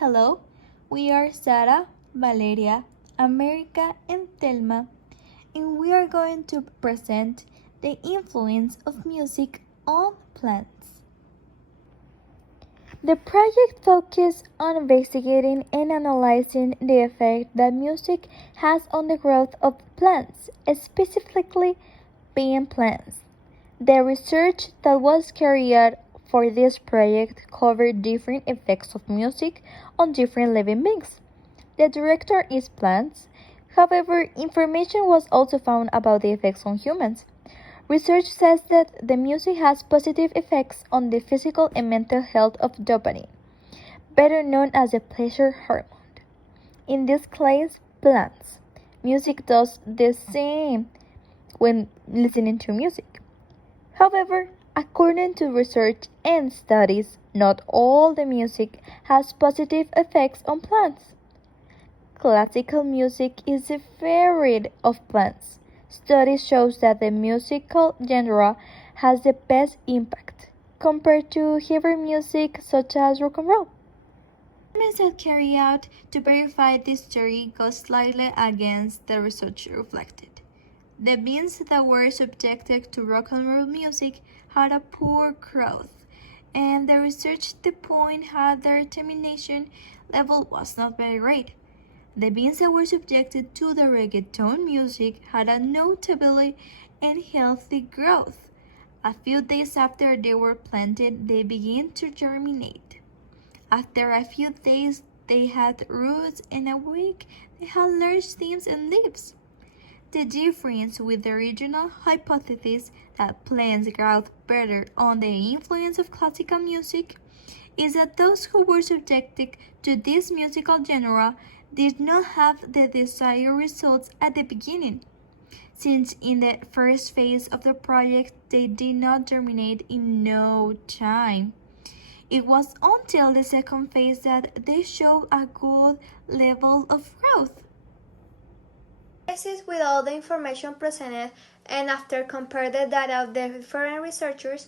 Hello, we are Sara, Valeria, America, and Thelma, and we are going to present the influence of music on plants. The project focuses on investigating and analyzing the effect that music has on the growth of plants, specifically being plants. The research that was carried out for this project covered different effects of music on different living beings. The director is plants. However, information was also found about the effects on humans. Research says that the music has positive effects on the physical and mental health of dopamine, better known as the pleasure hormone. In this case, plants. Music does the same when listening to music. However, according to research and studies, not all the music has positive effects on plants. Classical music is a favorite of plants. Studies show that the musical genre has the best impact compared to heavy music such as rock and roll. Experiments that carried out to verify this theory go slightly against the research reflected. The beings that were subjected to rock and roll music had a poor growth, and the research to point out their termination level was not very great. The beings that were subjected to the reggaeton music had a notable and healthy growth. A few days after they were planted, they began to germinate. After a few days, they had roots, and a week, they had large stems and leaves. The difference with the original hypothesis that plants grow better on the influence of classical music is that those who were subjected to this musical genre did not have the desired results at the beginning, since in the first phase of the project they did not germinate in no time. It was until the second phase that they showed a good level of growth. With all the information presented and after compare the data of the different researchers,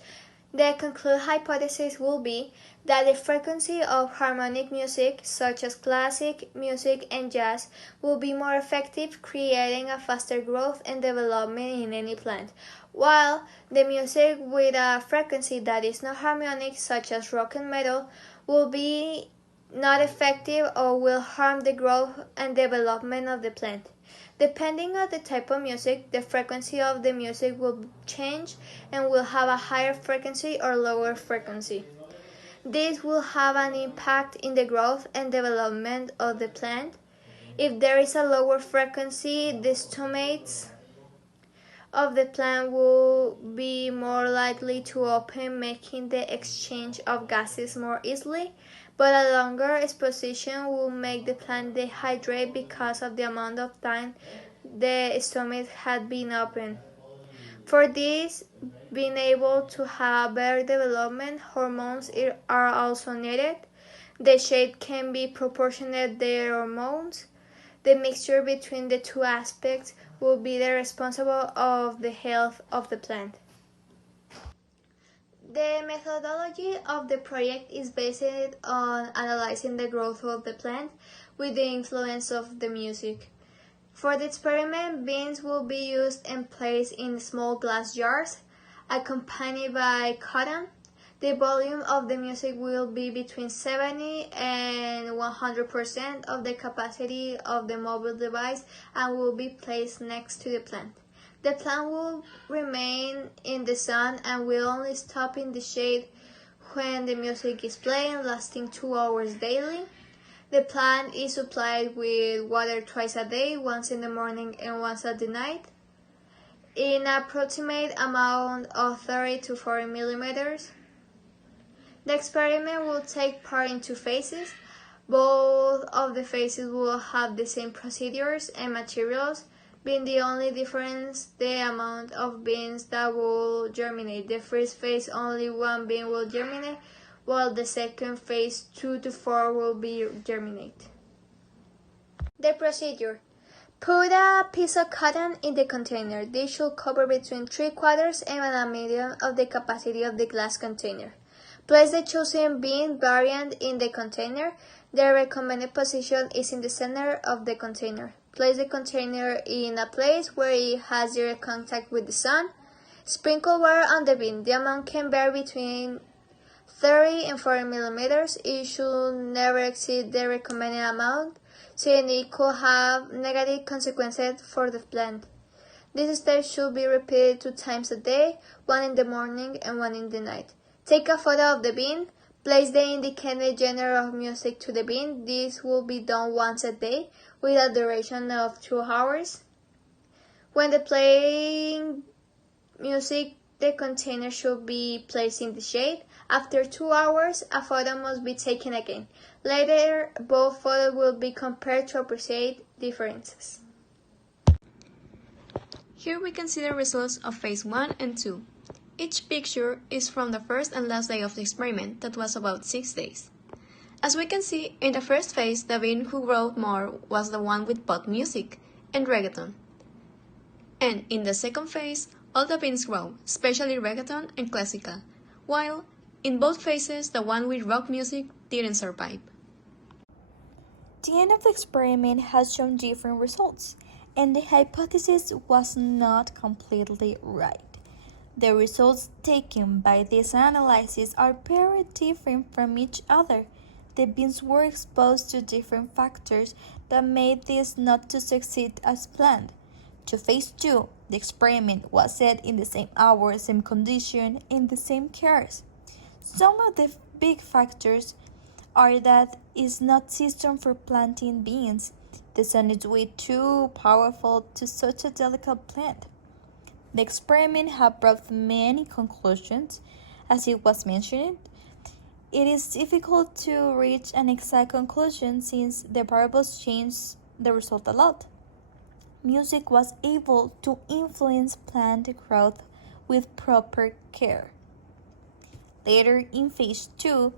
the concluded hypothesis will be that the frequency of harmonic music, such as classic music and jazz, will be more effective, creating a faster growth and development in any plant, while the music with a frequency that is not harmonic, such as rock and metal, will be not effective or will harm the growth and development of the plant. Depending on the type of music, the frequency of the music will change and will have a higher frequency or lower frequency. This will have an impact in the growth and development of the plant. If there is a lower frequency, the stomates of the plant will be more likely to open, making the exchange of gases more easily, but a longer exposition will make the plant dehydrate because of the amount of time the stomach had been open. For this, being able to have better development, hormones are also needed. The shade can be proportionate to the hormones. The mixture between the two aspects will be the responsible of the health of the plant. The methodology of the project is based on analyzing the growth of the plant with the influence of the music. For the experiment, beans will be used and placed in small glass jars, accompanied by cotton. The volume of the music will be between 70 and 100% of the capacity of the mobile device and will be placed next to the plant. The plant will remain in the sun and will only stop in the shade when the music is playing, lasting 2 hours daily. The plant is supplied with water twice a day, once in the morning and once at the night, in an approximate amount of 30 to 40 millimeters. The experiment will take part in 2 phases. Both of the phases will have the same procedures and materials, being the only difference the amount of beans that will germinate. The first phase only 1 bean will germinate, while the second phase 2 to 4 will be germinate. The procedure. Put a piece of cotton in the container. This should cover between 3/4 and 1/medium of the capacity of the glass container. Place the chosen bean variant in the container. The recommended position is in the center of the container. Place the container in a place where it has direct contact with the sun. Sprinkle water on the bean. The amount can vary between 30 and 40 millimeters. It should never exceed the recommended amount, since it could have negative consequences for the plant. This step should be repeated 2 times a day, one in the morning and one in the night. Take a photo of the bean. Place the indicated genre of music to the bean. This will be done once a day with a duration of 2 hours. When the playing music, the container should be placed in the shade. After 2 hours, a photo must be taken again. Later, both photos will be compared to appreciate differences. Here we can see the results of phase 1 and 2. Each picture is from the first and last day of the experiment, that was about 6 days. As we can see, in the first phase, the bean who grew more was the one with pop music and reggaeton. And in the second phase, all the beans grow, especially reggaeton and classical, while in both phases, the one with rock music didn't survive. The end of the experiment has shown different results, and the hypothesis was not completely right. The results taken by this analysis are very different from each other. The beans were exposed to different factors that made this not to succeed as planned. To phase 2, the experiment was set in the same hour, same condition, in the same cares. Some of the big factors are that it's not system for planting beans. The sun is way too powerful to such a delicate plant. The experiment has brought many conclusions. As it was mentioned, it is difficult to reach an exact conclusion since the variables change the result a lot. Music was able to influence plant growth with proper care. Later in phase 2,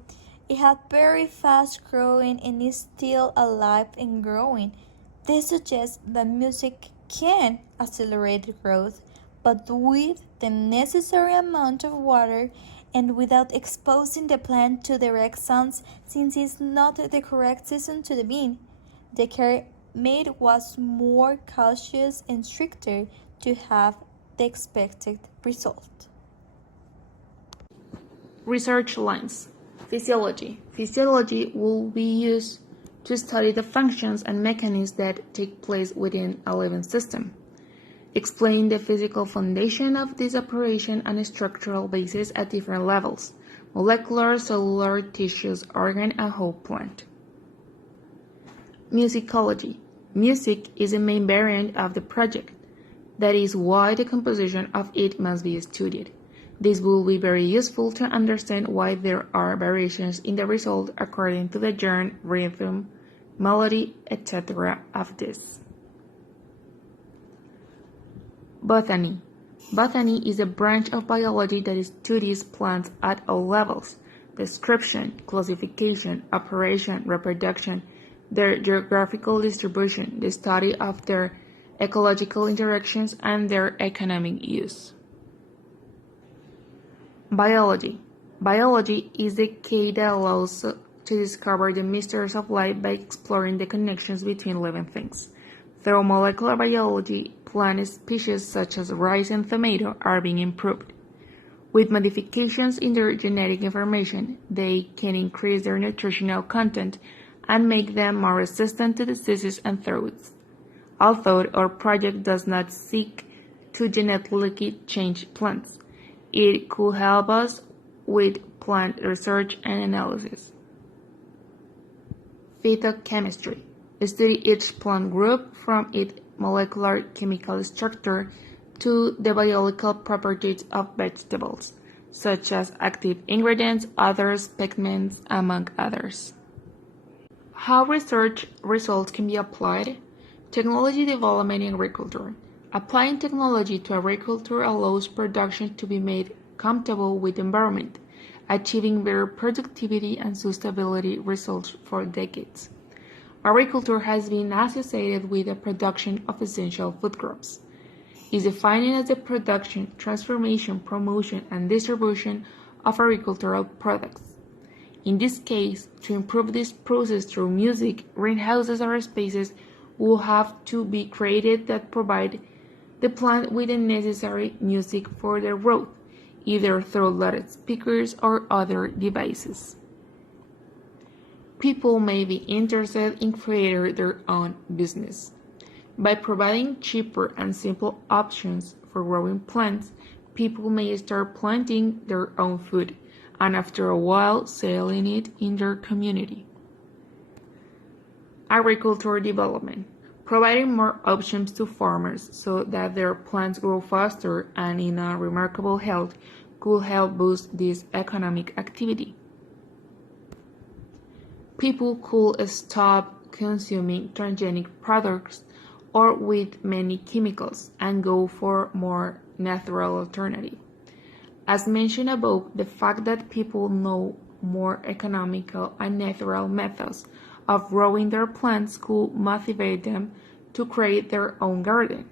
it had very fast growing and is still alive and growing. This suggests that music can accelerate growth, but with the necessary amount of water and without exposing the plant to direct suns, since it's not the correct season to the bean. The care made was more cautious and stricter to have the expected result. Research lines. Physiology. Physiology will be used to study the functions and mechanisms that take place within a living system. Explain the physical foundation of this operation and structural basis at different levels: molecular, cellular, tissues, organ, and whole plant. Musicology. Music is a main variant of the project. That is why the composition of it must be studied. This will be very useful to understand why there are variations in the result according to the genre, rhythm, melody, etc. of this. Botany. Botany is a branch of biology that studies plants at all levels: description, classification, operation, reproduction, their geographical distribution, the study of their ecological interactions, and their economic use. Biology. Biology is the key that allows to discover the mysteries of life by exploring the connections between living things. Through molecular biology, plant species such as rice and tomato are being improved. With modifications in their genetic information, they can increase their nutritional content and make them more resistant to diseases and threats. Although our project does not seek to genetically change plants, it could help us with plant research and analysis. Phytochemistry. Study each plant group from its molecular chemical structure to the biological properties of vegetables, such as active ingredients, others, pigments, among others. How research results can be applied? Technology development in agriculture. Applying technology to agriculture allows production to be made compatible with the environment, achieving better productivity and sustainability results for decades. Agriculture has been associated with the production of essential food crops. It is defined as the production, transformation, promotion, and distribution of agricultural products. In this case, to improve this process through music, greenhouses or spaces will have to be created that provide the plant with the necessary music for their growth, either through loudspeakers or other devices. People may be interested in creating their own business. By providing cheaper and simple options for growing plants, people may start planting their own food and after a while selling it in their community. Agricultural development. Providing more options to farmers so that their plants grow faster and in a remarkable health could help boost this economic activity. People could stop consuming transgenic products or with many chemicals and go for more natural alternative. As mentioned above, the fact that people know more economical and natural methods of growing their plants could motivate them to create their own garden,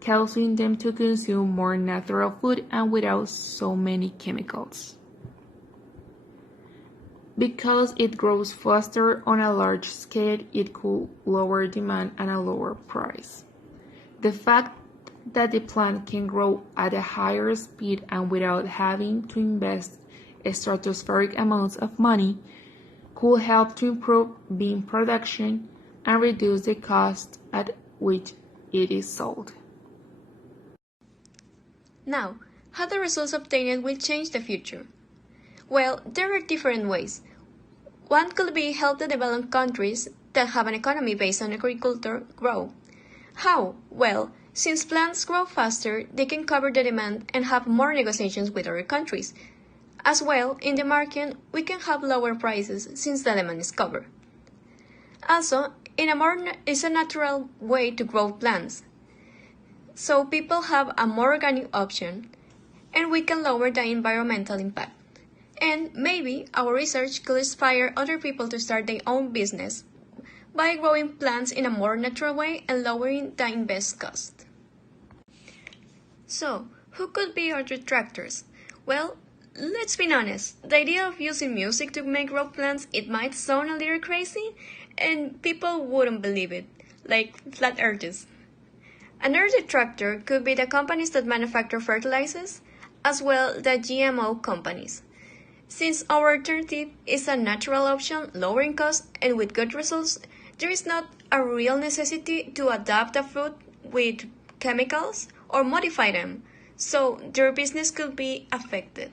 causing them to consume more natural food and without so many chemicals. Because it grows faster on a large scale, it could lower demand and a lower price. The fact that the plant can grow at a higher speed and without having to invest stratospheric amounts of money could help to improve bean production and reduce the cost at which it is sold. Now, how the results obtained will change the future? Well, there are different ways. One could be help the developed countries that have an economy based on agriculture grow. How? Well, since plants grow faster, they can cover the demand and have more negotiations with other countries. As well, in the market, we can have lower prices since the demand is covered. Also, it's a natural way to grow plants. So people have a more organic option, and we can lower the environmental impact. And maybe our research could inspire other people to start their own business by growing plants in a more natural way and lowering the invest cost. So, who could be our detractors? Well, let's be honest, the idea of using music to make grow plants, it might sound a little crazy, and people wouldn't believe it, like flat earthers. Another detractor could be the companies that manufacture fertilizers, as well the GMO companies. Since our alternative is a natural option, lowering costs, and with good results, there is not a real necessity to adapt a fruit with chemicals or modify them, so their business could be affected.